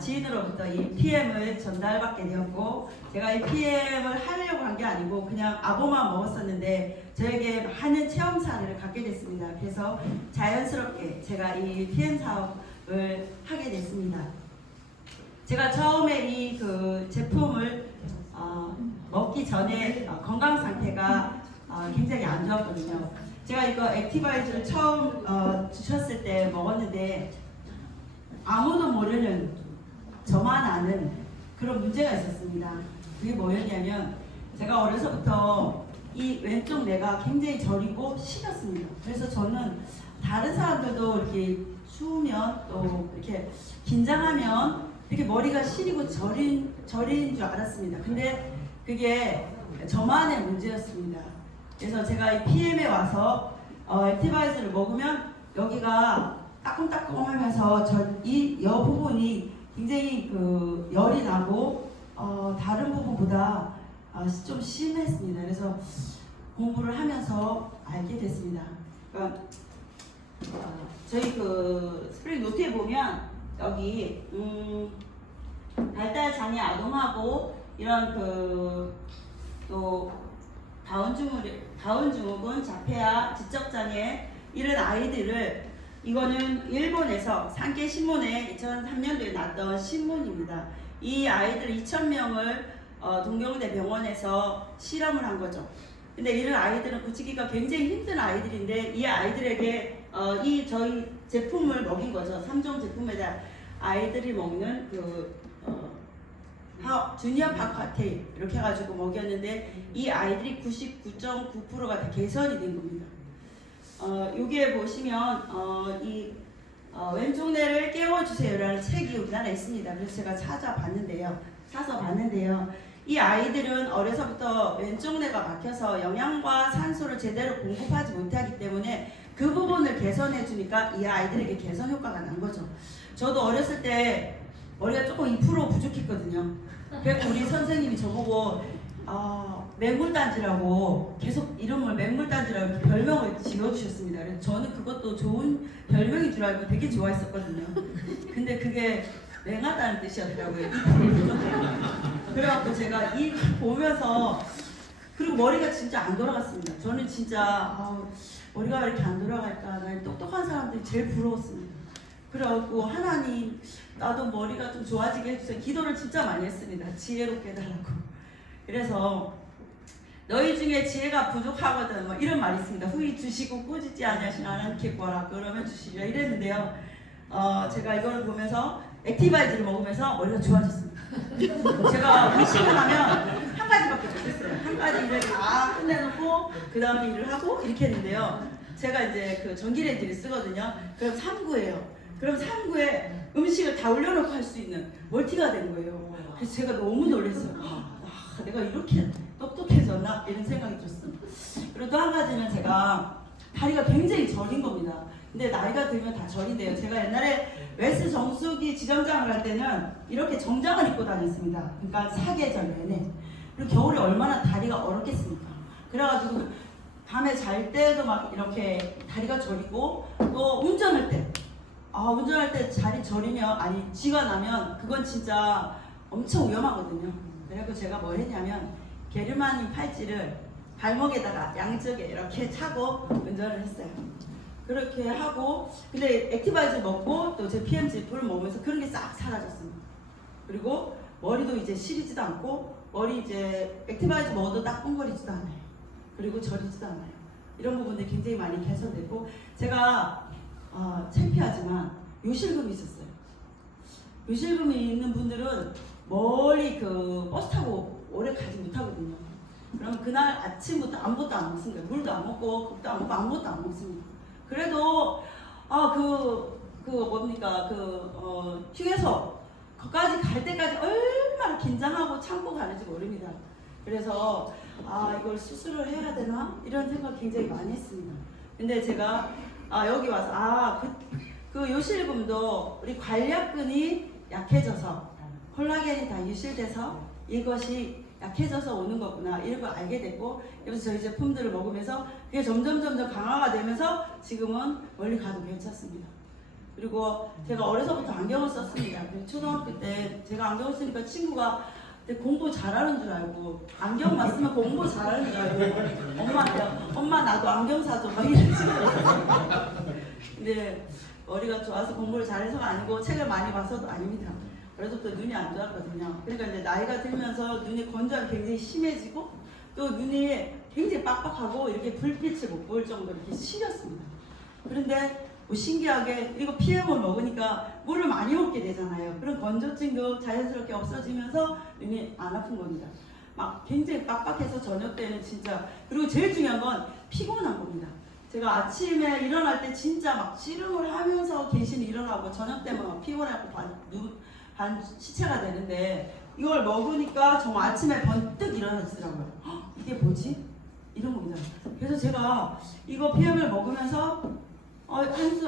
지인으로부터 이 PM을 전달받게 되었고, 제가 이 PM을 하려고 한 게 아니고 그냥 아보만 먹었었는데 저에게 많은 체험사를 갖게 됐습니다. 그래서 자연스럽게 제가 이 PM 사업을 하게 됐습니다. 제가 처음에 이 제품을 먹기 전에 건강 상태가 굉장히 안 좋았거든요. 제가 이거 액티바이즈를 처음 주셨을 때 먹었는데 아무도 모르는 저만 아는 그런 문제가 있었습니다. 그게 뭐였냐면 제가 어려서부터 이 왼쪽 뇌가 굉장히 저리고 시렸습니다. 그래서 저는 다른 사람들도 이렇게 추우면 또 이렇게 긴장하면 이렇게 머리가 시리고 저린 줄 알았습니다. 근데 그게 저만의 문제였습니다. 그래서 제가 이 PM에 와서 액티바이즈를 먹으면 여기가 따끔따끔하면서 이 여 부분이 굉장히 열이 나고 다른 부분보다 좀 심했습니다. 그래서 공부를 하면서 알게 됐습니다. 그러니까 저희 스프링 노트에 보면 여기 발달 장애 아동하고 이런 또 다운 증후군, 자폐아, 지적 장애 이런 아이들을 이거는 일본에서 산케 신문에 2003년도에 났던 신문입니다. 이 아이들 2,000명을 동경대 병원에서 실험을 한 거죠. 근데 이런 아이들은 고치기가 굉장히 힘든 아이들인데 이 아이들에게 저희 제품을 먹인 거죠. 3종 제품에다 아이들이 먹는 주니어 파카테일 이렇게 해가지고 먹였는데 이 아이들이 99.9%가 다 개선이 된 겁니다. 여기에 보시면 왼쪽 뇌를 깨워주세요라는 책이 우리나라에 있습니다. 그래서 제가 사서 봤는데요. 이 아이들은 어려서부터 왼쪽 뇌가 막혀서 영양과 산소를 제대로 공급하지 못하기 때문에 그 부분을 개선해 주니까 이 아이들에게 개선 효과가 난 거죠. 저도 어렸을 때 머리가 조금 2% 부족했거든요. 그래서 우리 선생님이 저보고 맹물단지라고 계속 이름을 맹물단지라고 별명을 지어주셨습니다. 그래서 저는 그것도 좋은 별명인 줄 알고 되게 좋아했었거든요. 근데 그게 맹하다는 뜻이었더라고요. 그래갖고 제가 이 보면서 그리고 머리가 진짜 안 돌아갔습니다. 저는 진짜 머리가 왜 이렇게 안 돌아갈까? 난 똑똑한 사람들이 제일 부러웠습니다. 그래갖고 하나님 나도 머리가 좀 좋아지게 해주세요. 기도를 진짜 많이 했습니다. 지혜롭게 해달라고. 그래서 너희 중에 지혜가 부족하거든 뭐 이런 말이 있습니다. 후히 주시고 꾸짖지 아니하시나는 기뻐라 그러면 주시리라 이랬는데요. 제가 이걸 보면서 액티바이즈를 먹으면서 머리가 좋아졌습니다. 제가 의식을 하면 한 가지밖에 못했어요. 한 가지 일을 다 끝내놓고 그 다음에 일을 하고 이렇게 했는데요. 제가 이제 전기레인지를 쓰거든요. 그럼 3구예요. 그럼 3구에 음식을 다 올려놓고 할 수 있는 멀티가 된 거예요. 그래서 제가 너무 놀랐어요. 내가 이렇게 똑똑해졌나? 이런 생각이 들었습니다. 그리고 또 한 가지는 제가 다리가 굉장히 저린 겁니다. 근데 나이가 들면 다 저린대요. 제가 옛날에 웨스 정수기 지점장을 할 때는 이렇게 정장을 입고 다녔습니다. 그러니까 사계절 내내. 그리고 겨울에 얼마나 다리가 얼었겠습니까? 그래가지고 밤에 잘 때도 막 이렇게 다리가 저리고 또 운전할 때 다리 저리면 쥐가 나면 그건 진짜 엄청 위험하거든요. 그래서 제가 뭘 했냐면 게르마늄 팔찌를 발목에다가 양쪽에 이렇게 차고 운전을 했어요. 그렇게 하고 근데 액티바이즈 먹고 또 제 PM 제품을 먹으면서 그런 게 싹 사라졌습니다. 그리고 머리도 이제 시리지도 않고 머리 이제 액티바이즈 먹어도 따끔거리지도 않아요. 그리고 저리지도 않아요. 이런 부분들이 굉장히 많이 개선되고 제가 창피하지만 요실금이 있었어요. 요실금이 있는 분들은 멀리 버스 타고 오래 가지 못하거든요. 그럼 그날 아침부터 아무것도 안 먹습니다. 물도 안 먹고 밥도 안 먹고 아무것도 안 먹습니다. 그래도 휴게소 거기까지 갈 때까지 얼마나 긴장하고 참고 가는지 모릅니다. 그래서 이걸 수술을 해야 되나 이런 생각 굉장히 많이 했습니다. 근데 제가 여기 와서 그 요실금도 우리 관략근이 약해져서 콜라겐이 다 유실돼서 이것이 약해져서 오는 거구나 이런 걸 알게 됐고 그래서 저희 제품들을 먹으면서 그게 점점 강화가 되면서 지금은 멀리 가도 괜찮습니다. 그리고 제가 어려서부터 안경을 썼습니다. 초등학교 때 제가 안경을 쓰니까 친구가 그때 공부 잘하는 줄 알고 안경만 쓰면 공부 잘하는 줄 알고 엄마한테 엄마 나도 안경 사줘 막 이런 식으로. 근데 머리가 좋아서 공부를 잘해서가 아니고 책을 많이 봐서도 아닙니다. 어려서부터 눈이 안 좋았거든요. 그러니까 이제 나이가 들면서 눈이 건조함이 굉장히 심해지고 또 눈이 굉장히 빡빡하고 이렇게 불빛을 못 볼 정도로 이렇게 시렸습니다. 그런데 뭐 신기하게 이거 PM을 먹으니까 물을 많이 먹게 되잖아요. 그런 건조증도 자연스럽게 없어지면서 눈이 안 아픈 겁니다. 막 굉장히 빡빡해서 저녁 때는 진짜, 그리고 제일 중요한 건 피곤한 겁니다. 제가 아침에 일어날 때 진짜 막 씨름을 하면서 계신 일어나고 저녁 때면 막 피곤하고 반 시체가 되는데 이걸 먹으니까 정말 아침에 번뜩 일어나시더라고요. 이게 뭐지? 이런 겁니다. 그래서 제가 이거 PM을 먹으면서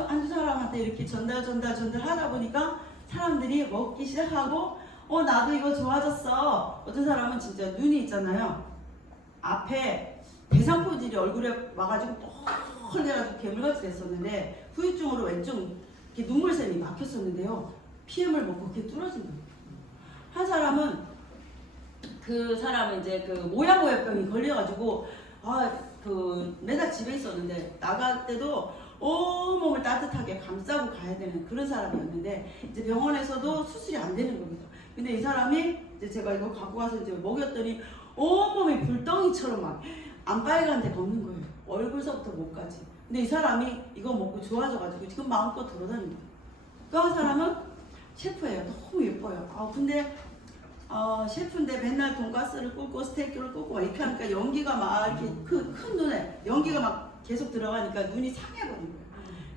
한두 사람한테 이렇게 전달 하다 보니까 사람들이 먹기 시작하고 나도 이거 좋아졌어. 어떤 사람은 진짜 눈이 있잖아요. 앞에 대상포질이 얼굴에 와가지고 뻘해가지고 괴물같이 됐었는데 후유증으로 왼쪽 이렇게 눈물샘이 막혔었는데요. PM을 먹고 그게 뚫어진 거예요. 한 사람은 그 사람은 이제 그 모야모야병이 걸려가지고 맨날 집에 있었는데 나갈 때도 온몸을 따뜻하게 감싸고 가야 되는 그런 사람이었는데 이제 병원에서도 수술이 안 되는 겁니다. 근데 이 사람이 이제 제가 이거 갖고 가서 이제 먹였더니 온몸이 불덩이처럼 막 안 빨간데 걷는 거예요. 얼굴서부터 목까지. 근데 이 사람이 이거 먹고 좋아져가지고 지금 마음껏 돌아다닙니다. 그 한 사람은 셰프예요. 너무 예뻐요. 근데 셰프인데 맨날 돈가스를 굽고 스테이크를 굽고 이렇게 하니까 연기가 막 이렇게 큰 눈에 연기가 막 계속 들어가니까 눈이 상해버린 거예요.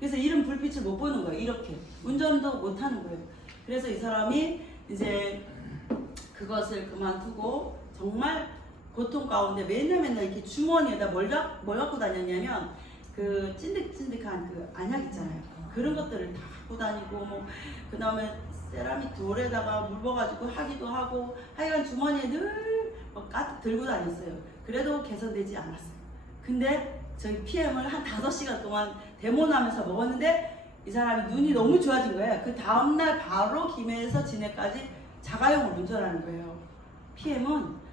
그래서 이런 불빛을 못 보는 거예요. 이렇게 운전도 못 하는 거예요. 그래서 이 사람이 이제 그것을 그만두고 정말 고통 가운데 맨날 이렇게 주머니에다 뭘 갖고 다녔냐면 그 찐득찐득한 그 안약 있잖아요. 그런 것들을 다 갖고 다니고 그 다음에 세라믹 돌에다가 물 부어가지고 하기도 하고 하여간 주머니에 늘 가득 들고 다녔어요. 그래도 개선되지 않았어요. 근데 저희 PM을 한 5시간 동안 데모하면서 먹었는데 이 사람이 눈이 너무 좋아진 거예요. 그 다음날 바로 김해에서 진해까지 자가용을 운전하는 거예요. PM은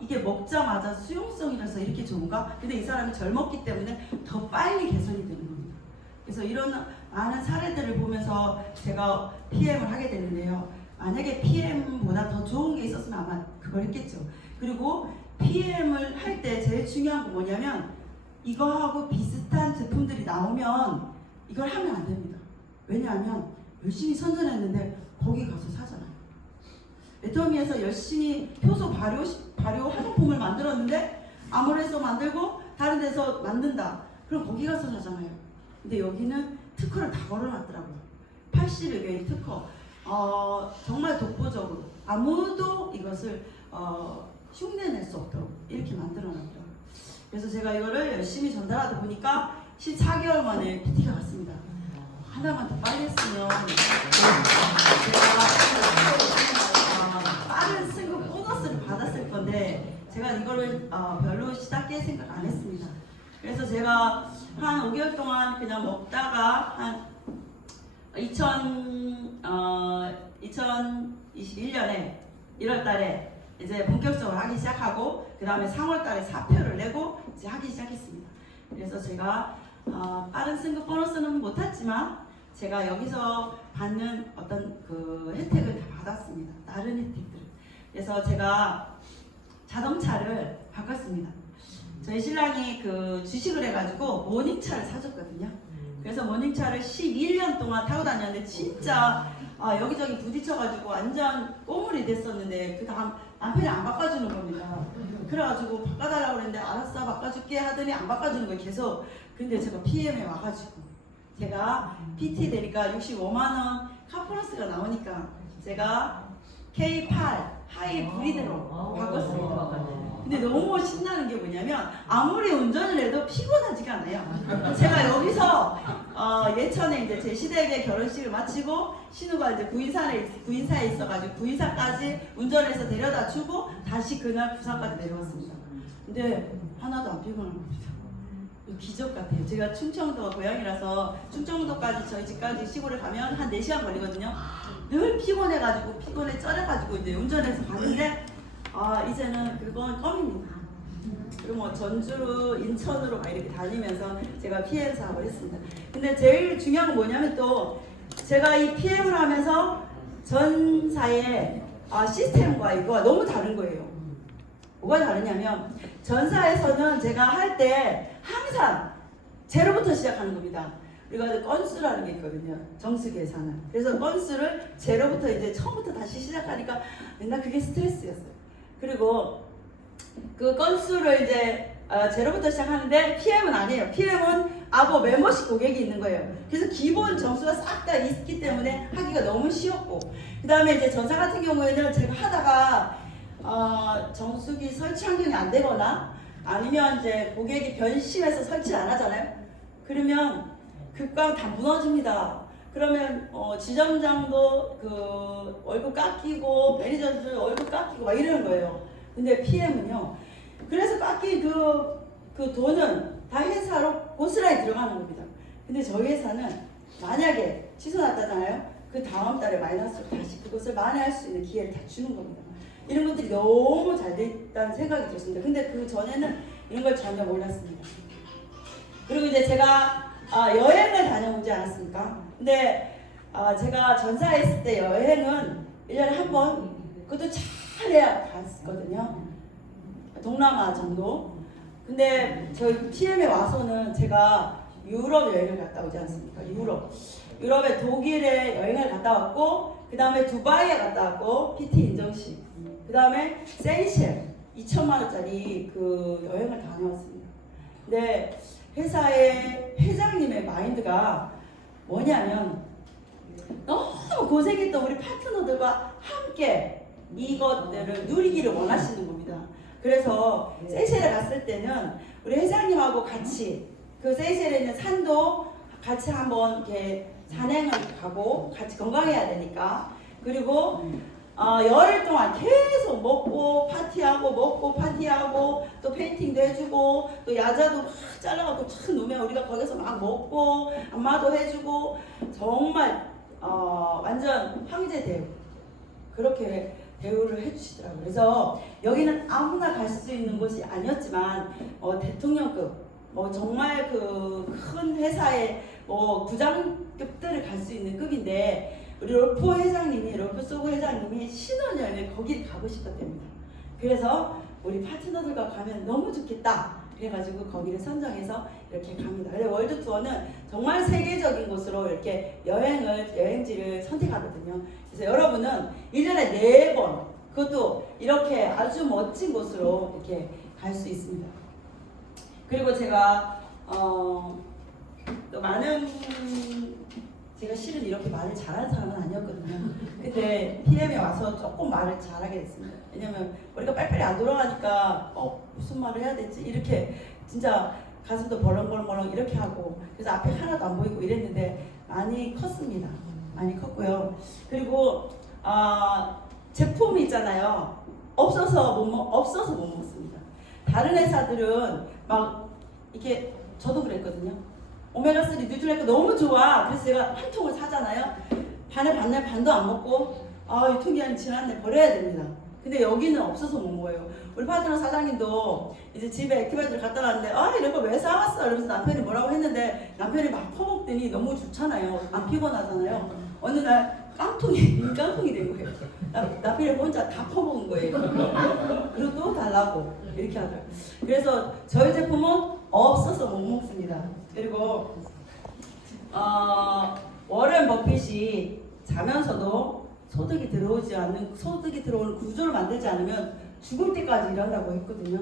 이게 먹자마자 수용성이라서 이렇게 좋은가? 근데 이 사람이 젊었기 때문에 더 빨리 개선이 되는 겁니다. 그래서 이런 많은 사례들을 보면서 제가 PM을 하게 되는데요. 만약에 PM보다 더 좋은 게 있었으면 아마 그걸 했겠죠. 그리고 PM을 할 때 제일 중요한 건 뭐냐면 이거하고 비슷한 제품들이 나오면 이걸 하면 안 됩니다. 왜냐하면 열심히 선전했는데 거기 가서 사잖아요. 애터미에서 열심히 효소 발효 화장품을 만들었는데 아모레에서 만들고 다른 데서 만든다. 그럼 거기 가서 사잖아요. 근데 여기는 특허를 다 걸어놨더라고요. 80여 개의 특허. 정말 독보적으로 아무도 이것을 흉내낼 수 없도록 이렇게 만들어놨더라고요. 그래서 제가 이거를 열심히 전달하다 보니까 14개월 만에 PT가 왔습니다. 하나만 더 빨리 했으면 제가 빠른 승급 보너스를 받았을 건데 제가 이거를 별로 시답게 생각 안 했습니다. 그래서 제가 한 5개월 동안 그냥 먹다가 한 2021년에 1월달에 이제 본격적으로 하기 시작하고 그 다음에 3월달에 사표를 내고 이제 하기 시작했습니다. 그래서 제가 빠른 승급 보너스는 못했지만 제가 여기서 받는 어떤 그 혜택을 다 받았습니다. 다른 혜택들. 그래서 제가 자동차를 바꿨습니다. 저희 신랑이 그 주식을 해가지고 모닝차를 사줬거든요. 그래서 모닝차를 11년 동안 타고 다녔는데 진짜 여기저기 부딪혀가지고 완전 꼬물이 됐었는데 그 다음 남편이 안 바꿔주는 겁니다. 그래가지고 바꿔달라고 그랬는데 알았어 바꿔줄게 하더니 안 바꿔주는 거예요 계속. 근데 제가 PM에 와가지고 제가 PT 되니까 65만원 카플러스가 나오니까 제가 K8 하이 브리드로 바꿨습니다. 근데 너무 신나는 게 뭐냐면 아무리 운전을 해도 피곤하지가 않아요. 제가 여기서 예천에 이제 제 시댁의 결혼식을 마치고 신우가 이제 구인사에 있어가지고 구인사까지 운전해서 데려다 주고 다시 그날 부산까지 내려왔습니다. 근데 하나도 안 피곤한 겁니다. 기적 같아요. 제가 충청도가 고향이라서 충청도까지 저희 집까지 시골에 가면 한 4시간 걸리거든요. 늘 피곤해가지고 피곤에 쩔어가지고 이제 운전해서 가는데 이제는 그건 껌입니다. 그리고 뭐 전주로 인천으로 막 이렇게 다니면서 제가 PM 사업을 했습니다. 근데 제일 중요한 건 뭐냐면 또 제가 이 PM을 하면서 전사의 시스템과 이거가 너무 다른 거예요. 뭐가 다르냐면 전사에서는 제가 할 때 항상 제로부터 시작하는 겁니다. 우리가 건수라는 게 있거든요. 정수 계산은. 그래서 건수를 제로부터 이제 처음부터 다시 시작하니까 맨날 그게 스트레스였어요. 그리고 그 건수를 이제 제로부터 시작하는데 PM은 아니에요. PM은 멤버십 고객이 있는 거예요. 그래서 기본 점수가 싹 다 있기 때문에 하기가 너무 쉬웠고, 그 다음에 이제 전사 같은 경우에는 제가 하다가 정수기 설치 환경이 안 되거나 아니면 이제 고객이 변심해서 설치를 안 하잖아요. 그러면 급강 다 무너집니다. 그러면 지점장도 그 월급 깎이고 매니저들 월급 깎이고 막 이러는 거예요. 근데 PM은요. 그래서 깎인 그 돈은 다 회사로 고스란히 들어가는 겁니다. 근데 저희 회사는 만약에 취소났다잖아요. 그 다음 달에 마이너스로 다시 그것을 만회할 수 있는 기회를 다 주는 겁니다. 이런 것들이 너무 잘 됐다는 생각이 들었습니다. 근데 그 전에는 이런 걸 전혀 몰랐습니다. 그리고 이제 제가 여행을 다녀오지 않았습니까? 근데 제가 전사에 있을 때 여행은 1년에 한 번, 그것도 잘해야 갔거든요. 동남아 정도. 근데 저희 TM에 와서는 제가 유럽 여행을 갔다 오지 않습니까? 유럽에 독일에 여행을 갔다 왔고, 그 다음에 두바이에 갔다 왔고, PT 인정식. 그 다음에 세이셸 2천만 원짜리 그 여행을 다녀왔습니다. 근데 회사의 회장님의 마인드가 뭐냐면 너무 고생했던 우리 파트너들과 함께 이것들을 누리기를 원하시는 겁니다. 그래서 세이셸에 갔을 때는 우리 회장님하고 같이 그 세이셸에 있는 산도 같이 한번 이렇게 산행을 가고 같이 건강해야 되니까, 그리고 열흘 동안 계속 먹고 파티하고 또 페인팅도 해주고 또 야자도 막 잘라갖고 촥 놓으면 우리가 거기서 막 먹고 안마도 해주고 정말 완전 황제 대우 그렇게 대우를 해주시더라고요. 그래서 여기는 아무나 갈 수 있는 곳이 아니었지만 대통령급 정말 그 큰 회사의 부장급들을 갈 수 있는 급인데, 우리 롤프 회장님이 신혼여행을 거길 가고 싶었답니다. 그래서 우리 파트너들과 가면 너무 좋겠다. 그래가지고 거기를 선정해서 이렇게 갑니다. 근데 월드 투어는 정말 세계적인 곳으로 이렇게 여행지를 선택하거든요. 그래서 여러분은 1년에 4번, 그것도 이렇게 아주 멋진 곳으로 이렇게 갈 수 있습니다. 그리고 제가 또 제가 실은 이렇게 말을 잘하는 사람은 아니었거든요. 근데 PM에 와서 조금 말을 잘하게 됐습니다. 왜냐면 머리가 빨리빨리 안 돌아가니까 무슨 말을 해야 되지? 이렇게 진짜 가슴도 벌렁벌렁 이렇게 하고, 그래서 앞에 하나도 안 보이고 이랬는데 많이 컸습니다. 많이 컸고요. 그리고 제품이 있잖아요. 없어서 못 먹습니다. 다른 회사들은 막 이렇게, 저도 그랬거든요. 오메가3 뉴트리가 너무 좋아. 그래서 제가 한 통을 사잖아요. 반도 안 먹고 유통기한이 지났네, 버려야 됩니다. 근데 여기는 없어서 못 먹어요. 우리 파트너 사장님도 이제 집에 액티바이저를 갖다 놨는데 이런 거 왜 사왔어? 이러면서 남편이 뭐라고 했는데, 남편이 막 퍼먹더니 너무 좋잖아요. 안 피곤하잖아요. 어느 날 깡통이 된 거예요. 남편이 혼자 다 퍼먹은 거예요. 그리고 또 달라고 이렇게 하더라고요. 그래서 저희 제품은 없어서 못 먹습니다. 그리고 워렌 버핏이 자면서도 소득이 들어오는 구조를 만들지 않으면 죽을 때까지 일한다고 했거든요.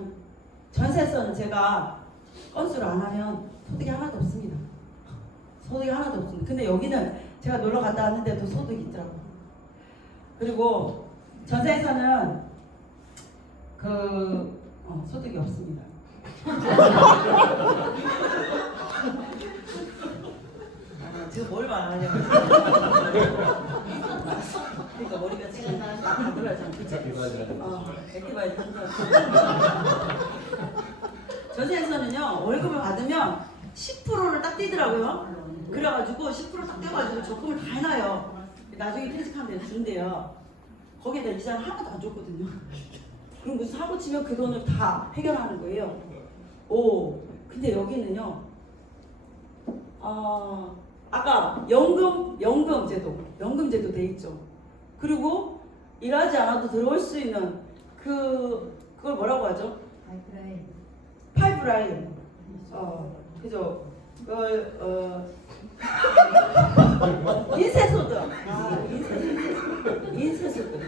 전세에서는 제가 건수를 안 하면 소득이 하나도 없습니다. 근데 여기는 제가 놀러 갔다 왔는데도 소득이 있더라고요. 그리고 전세에서는 소득이 없습니다. 제가 뭘 말하냐고. 그러니까 머리가 지금 다 돌아가잖아. 그치? 액티바이저. 전세에서는요 월급을 받으면 10%를 딱 떼더라고요. 그래가지고 10%딱 떼가지고 적금을 다 해놔요. 나중에 퇴직하면 준대요. 거기에다 이자는 하나도 안 줬거든요. 그럼 무슨 사고 치면 그 돈을 다 해결하는 거예요. 오, 근데 여기는요. 아까 연금제도 돼 있죠. 그리고 일하지 않아도 들어올 수 있는 그걸 뭐라고 하죠? 파이프라인. 그죠? 인쇄소득. 인쇄소득.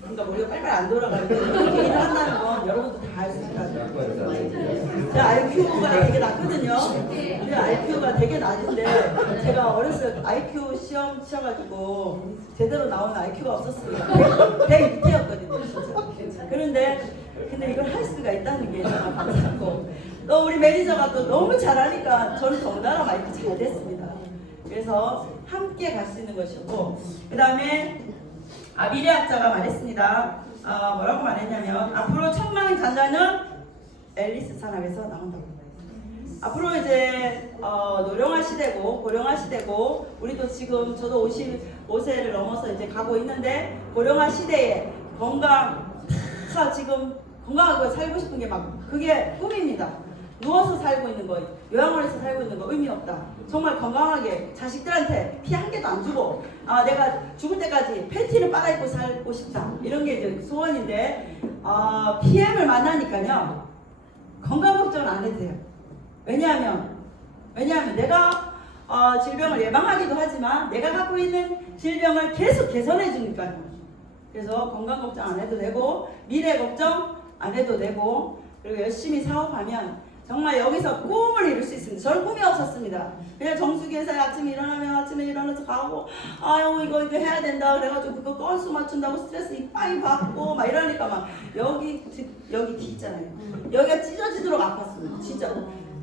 그러니까 우리가 빨리빨리 안 돌아가는데 이렇게 일을 한다는 건 여러분도 다 알 수 있을 것 같아요. 제 IQ가 되게 낮거든요. 근데 IQ가 되게 낮은데 제가 어렸을 때 IQ 시험 치셔가지고 제대로 나오는 IQ가 없었습니다. 100 밑에였거든요. 진짜. 근데 이걸 할 수가 있다는 게 정말 감사하고 또 우리 매니저가 또 너무 잘하니까 저는 덩달아 많이 잘 됐습니다. 그래서 함께 갈 수 있는 것이고 그 다음에 미래학자가 말했습니다. 뭐라고 말했냐면 앞으로 천만의 잔자는 앨리스 산업에서 나온다고. 앞으로 이제 노령화 시대고 고령화 시대고 우리도 지금 저도 55세를 넘어서 이제 가고 있는데 고령화 시대에 지금 건강하게 살고 싶은 게 막 그게 꿈입니다. 누워서 살고 있는 거, 요양원에서 살고 있는 거 의미 없다. 정말 건강하게 자식들한테 피 한 개도 안 주고 내가 죽을 때까지 팬티를 빨아입고 살고 싶다. 이런 게 이제 소원인데 PM을 만나니까요. 건강 걱정은 안 해도 돼요. 왜냐하면 내가 질병을 예방하기도 하지만 내가 갖고 있는 질병을 계속 개선해 주니까요. 그래서 건강 걱정 안 해도 되고 미래 걱정 안 해도 되고 그리고 열심히 사업하면 정말 여기서 꿈을 이룰 수 있습니다. 저는 꿈이 없었습니다. 그냥 정수기 회사에 아침에 일어나서 가고 이거 해야 된다 그래가지고 그거 건수 맞춘다고 스트레스 이빠이 받고 막 이러니까 막 여기 귀 있잖아요. 여기가 찢어지도록 아팠습니다. 진짜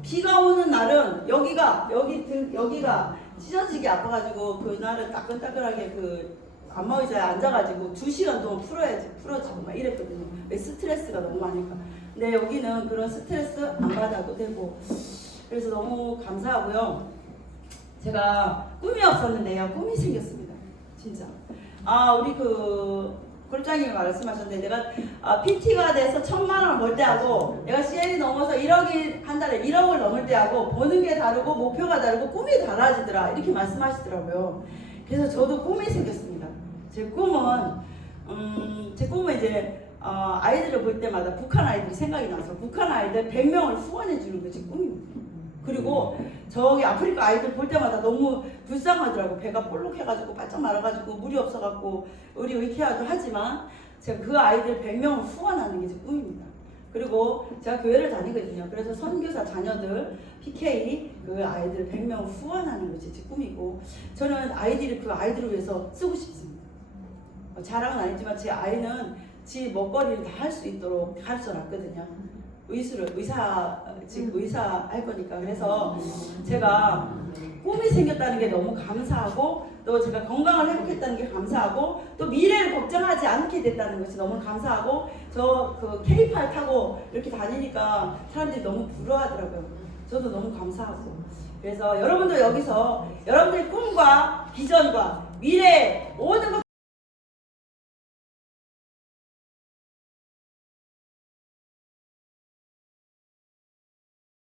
비가 오는 날은 여기가 찢어지게 아파가지고 그날은 따끈따끈하게 안마의자에 앉아가지고 2시간 동안 풀어지고 막 이랬거든요. 왜 스트레스가 너무 많으니까. 근데 여기는 그런 스트레스 안 받아도 되고 그래서 너무 감사하고요. 제가 꿈이 없었는데요. 꿈이 생겼습니다. 진짜. 우리 골장님이 말씀하셨는데 내가 PT가 돼서 1000만원을 벌 때하고 내가 CL이 넘어서 1억이 한 달에 1억을 넘을 때하고 보는 게 다르고 목표가 다르고 꿈이 달라지더라 이렇게 말씀하시더라고요. 그래서 저도 꿈이 생겼습니다. 제 꿈은 이제 아이들을 볼 때마다 북한 아이들이 생각이 나서 북한 아이들 100명을 후원해 주는 게 제 꿈입니다. 그리고 저기 아프리카 아이들 볼 때마다 너무 불쌍하더라고. 배가 볼록해가지고 바짝 말아가지고 물이 없어갖고 우리 의케아도 하지만 제가 그 아이들 100명을 후원하는 게 제 꿈입니다. 그리고 제가 교회를 다니거든요. 그래서 선교사 자녀들 PK 그 아이들 100명 후원하는 것이 제 꿈이고 저는 그 아이들을 위해서 쓰고 싶습니다. 자랑은 아니지만 제 아이는 지 먹거리를 다 할 수 있도록 가르쳐놨거든요. 의사 할 거니까. 그래서 제가 꿈이 생겼다는 게 너무 감사하고 또 제가 건강을 회복했다는 게 감사하고 또 미래를 걱정하지 않게 됐다는 것이 너무 감사하고 저 K8 타고 이렇게 다니니까 사람들이 너무 부러워하더라고요. 저도 너무 감사하고 그래서 여러분도 여기서 여러분들의 꿈과 비전과 미래 모든 것